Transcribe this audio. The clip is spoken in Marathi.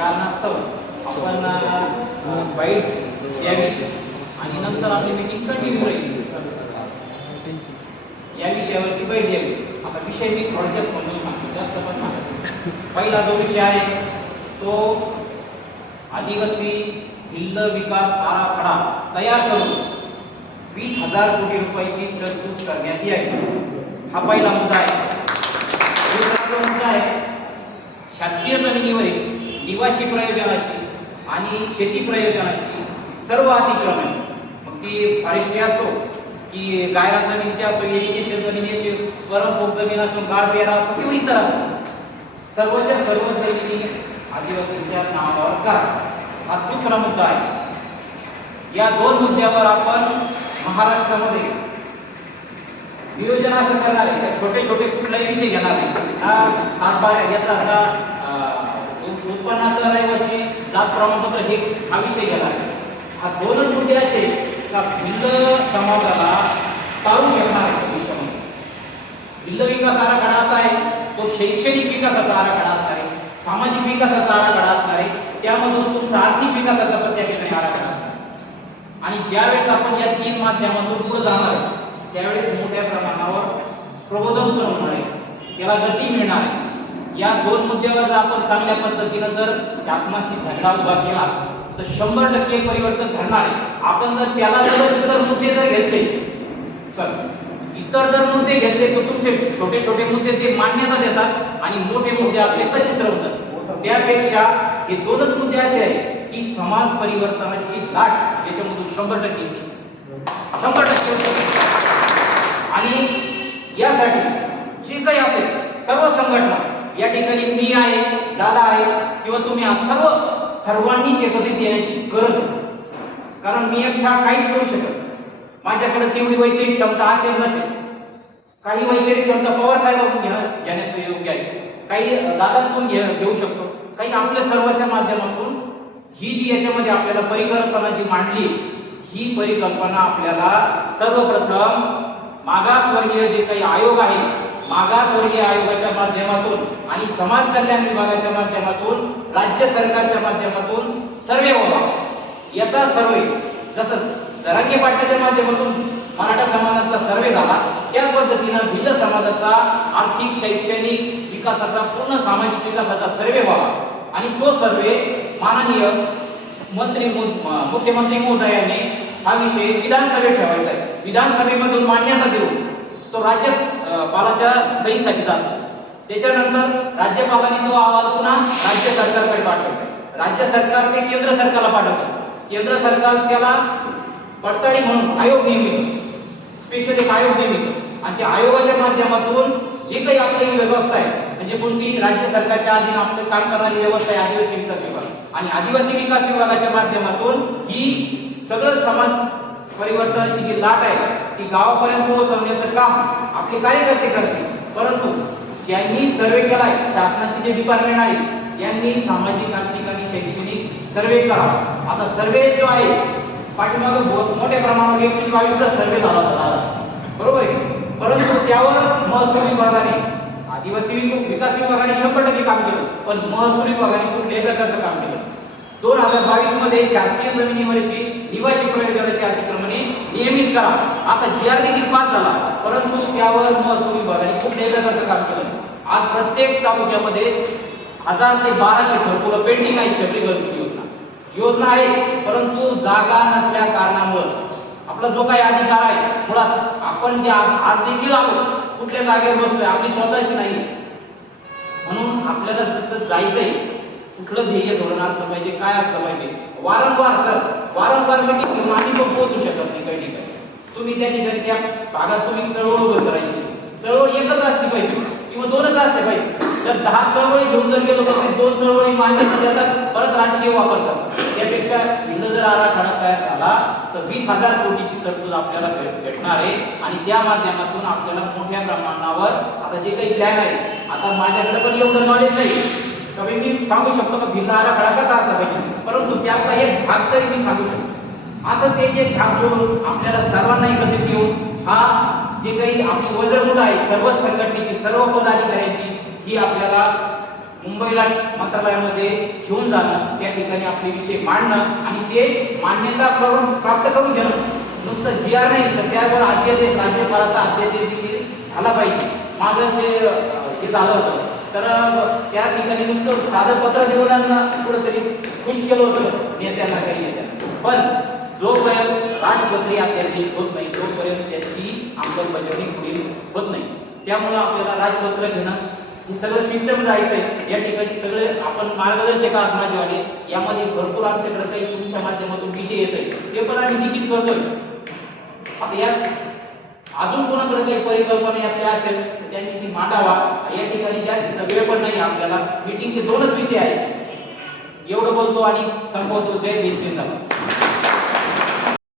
कारणास्तव आपण बाईट द्यावी आणि नंतर आपली मीटिंग कंटिन्यू राहील. या विषयावरची बाईट द्यावी. आता विषय मी थोडक्यात समजून सांगतो, जास्त पण सांगतो. पहिला जो विषय आहे तो आदिवासी भिल्ल विकास आराखडा तयार करून 20,000 कोटी रुपयाची तरतूद करण्यात यावी. हा पहिला मुद्दा आहे. दुसरा मुद्दा आहे शासकीय जमिनीवरील निवासी प्रयोजनाची आणि शेती प्रयोजनाची सर्व अतिक्रमणे, मग ती फॉरेस्ट्री असो की गायरान जमिनीची असो, इरिगेशन जमिनी असो, परमभोग जमीन असो, गाळपेरा असो किंवा इतर असो, सर्वच्या सर्व जमिनी आदिवासींच्या नावावर करा. हा दुसरा मुद्दा आहे. या दोन मुद्द्यावर आपण महाराष्ट्रामध्ये नियोजन असं करणार आहे का छोटे छोटे कुठलाही विषय घेणार नाही. हा सातबारा याचा आता उत्पन्नाचा रहिवासी जात प्रमाणपत्र हे हा विषय घेणार आहे. हा दोनच मुद्दे असे का भिल्ल समाजाला टाळू शकणार आहे. विषयामध्ये भिल्ल विकास आराखडा असा आहे, तो शैक्षणिक विकासाचा आराखडा असणार आहे, सामाजिक विकासाचा आराखडा असणार आहे, त्यामधून तुमचा आर्थिक विकासाचा पण त्या ठिकाणी आराखडा असणार. आणि ज्यावेळेस आपण या तीन माध्यमातून पुढे जाणार आहे त्यावेळेस मोठ्या प्रमाणावर प्रबोधन पण होणार आहे, त्याला गती मिळणार आहे. या दोन मुद्द्यावर जर आपण चांगल्या पद्धतीनं जर शासनाशी झगडा उभा केला तर 100% परिवर्तन घडणार आहे. आपण जर त्याला जर इतर मुद्दे जर घेतले इतर जर मुद्दे घेतले तर तुमचे छोटे छोटे मुद्दे ते मान्यता देतात आणि मोठे मुद्दे आपले तसेच राहतात. त्यापेक्षा हे दोनच मुद्दे असे आहेत की समाज परिवर्तनाची लाट याच्यामधून 100% येऊ शकते, 100% आणि यासाठी जे काही असेल सर्व संघटना या ठिकाणी, मी आहे, दादा आहे किंवा तुम्ही सर्वांनीच एकत्रित येण्याची गरज आहे. कारण मी एकटा काहीच करू शकत. माझ्याकडे तेवढी वैचारिक क्षमता असेल नसेल. काही वैचारिक क्षमता पवार साहेब घेण्यास योग्य आहे, काही दादांतून घेऊ शकतो, काही आपल्या सर्वांच्या माध्यमातून. ही जी याच्यामध्ये आपल्याला परिकल्पना जी मांडली, ही परिकल्पना आपल्याला सर्वप्रथम मागासवर्गीय जे काही आयोग आहे, मागासवर्गीय आयोगाच्या माध्यमातून आणि समाज कल्याण विभागाच्या माध्यमातून, राज्य सरकारच्या माध्यमातून सर्वे व्हावा. याचा सर्वे जसं जरांगे पाटलाच्या माध्यमातून मराठा समाजाचा सर्वे झाला, त्याच पद्धतीनं भिल्ल समाजाचा आर्थिक शैक्षणिक विकासाचा पूर्ण सामाजिक विकासाचा सर्वे व्हावा. आणि तो सर्वे माननीय मुख्यमंत्री महोदयांनी हा विषय विधानसभेत ठेवायचा आहे. विधानसभेमधून मान्यता देऊन तो राज्यपालाच्या सहीसाठी जातो. त्याच्यानंतर राज्यपालांनी तो अहवाल पुन्हा राज्य सरकारकडे पाठवायचा. राज्य सरकार ते केंद्र सरकारला पाठवतं. केंद्र सरकार त्याला पडताळी म्हणून आयोग नेमितो, स्पेशल एक आयोग नेमितो आणि त्या आयोगाच्या माध्यमातून जे काही आपली व्यवस्था आहे, म्हणजे कोणती राज्य सरकारच्या अधीन आपलं काम करणारी व्यवस्था आहे आदिवासी विकास विभाग, आणि आदिवासी विकास विभागाच्या माध्यमातून ही सगळं समाज परिवर्तनाची जी लाट आहे ती गावापर्यंत पोहोचवण्याचं काम आपले कार्यकर्ते करतील. परंतु ज्यांनी सर्वे केलाय, शासनाचे जे डिपार्टमेंट आहे यांनी सामाजिक आर्थिक आणि शैक्षणिक सर्वे करावा. आता सर्वे जो आहे पाठीमागे मोठ्या प्रमाणावर 21-22 सर्वे झाला होता, बरोबर आहे, परंतु त्यावर महसूल विभागाने, आदिवासी विकास विभागाने 100% काम केलं, पण महसूल विभागाने कुठल्याही प्रकारचं काम केलं. 2022 मध्ये शासकीय जमिनीवरची निवासी प्रयोजनाची अतिक्रमणे नियमित करा असा GR देखील पास झाला, परंतु त्यावर महसूल विभागाने कुठल्याही प्रकारचं काम केलं. आज प्रत्येक तालुक्यामध्ये 1000 ते 1200 घरकुलं पेंडिंग आहे. शबरी घरकुल योजना आहे, परंतु जागा नसल्या कारणामुळे आपला जो काही अधिकार आहे, मुळात आपण जे आज देखील आलो कुठल्या जागेवर बसतोय आपली स्वतःची नाही, म्हणून आपल्याला जसं जायचंय कुठलं ध्येय धोरण असलं पाहिजे, काय असलं पाहिजे, वारंवार मीटिंग घेऊन आम्ही पण पोहोचू शकत नाही. काही ठिकाणी तुम्ही त्या ठिकाणी त्या भागात तुम्ही चळवळ उभं करायची, चळवळ एकच असली पाहिजे किंवा दोनच असले पाहिजे. जर 10 चळवळी घेऊन जर गेलो तर 2 चळवळी मान्यता देतात, परत राजकीय वापर करतात. त्यापेक्षा भिल्ल जर आराखडा तयार झाला तर 20,000 कोटीची तरतूद आपल्याला भेटणार आहे आणि त्या माध्यमातून आपल्याला मोठ्या प्रमाणावर आता जे काही प्लॅन आहे, आता माझ्याकडे पण एवढं नॉलेज नाही कमी मी सांगू शकतो की भिल्ल आराखडा कसा असला पाहिजे, परंतु त्याचा एक भाग तरी मी सांगू शकतो. असंच एक भाग जोडून आपल्याला सर्वांना एकत्रित घेऊन हा जे काही आपली वजरमुठ आहे सर्व संघटनेची, सर्व पदाधिकाऱ्यांची, ही आपल्याला मुंबईला मंत्रालयामध्ये घेऊन जाणं, त्या ठिकाणी आपले विषय मांडणं आणि ते मान्यता प्राप्त करून घेणं. नुसतं जी आर नाही तर त्यावर अध्यादेश, राज्यपालाचा अध्यादेश देखील झाला पाहिजे. मागं जे हे झालं होतं तर त्या ठिकाणी नुसतं साधं पत्र देऊन कुठंतरी खुश केलं होतं नेत्यांना, काही नेत्यांना. पण जोपर्यंत राजपत्रित अध्यादेश होत नाही तोपर्यंत त्याची अंमलबजावणी पुढील होत नाही. त्यामुळे आपल्याला राजपत्र घेणं हे सगळं सिस्टम जायचंय. या ठिकाणी सगळे आपण मार्गदर्शक आहात माझेवाले, यामध्ये भरपूर आमच्याकडे काही तुमच्या माध्यमातून विषय येतोय ते पण आम्ही लिखित करतोय. आता यात अजून कोणाकडे काही परिकल्पना यातली असेल तर त्यांनी ती मांडावा. या ठिकाणी जास्तीचा वेळ पण नाही आपल्याला. मीटिंगचे 2च विषय आहेत. एवढं बोलतो आणि संपवतो. जय भीम, जिंदाबाद.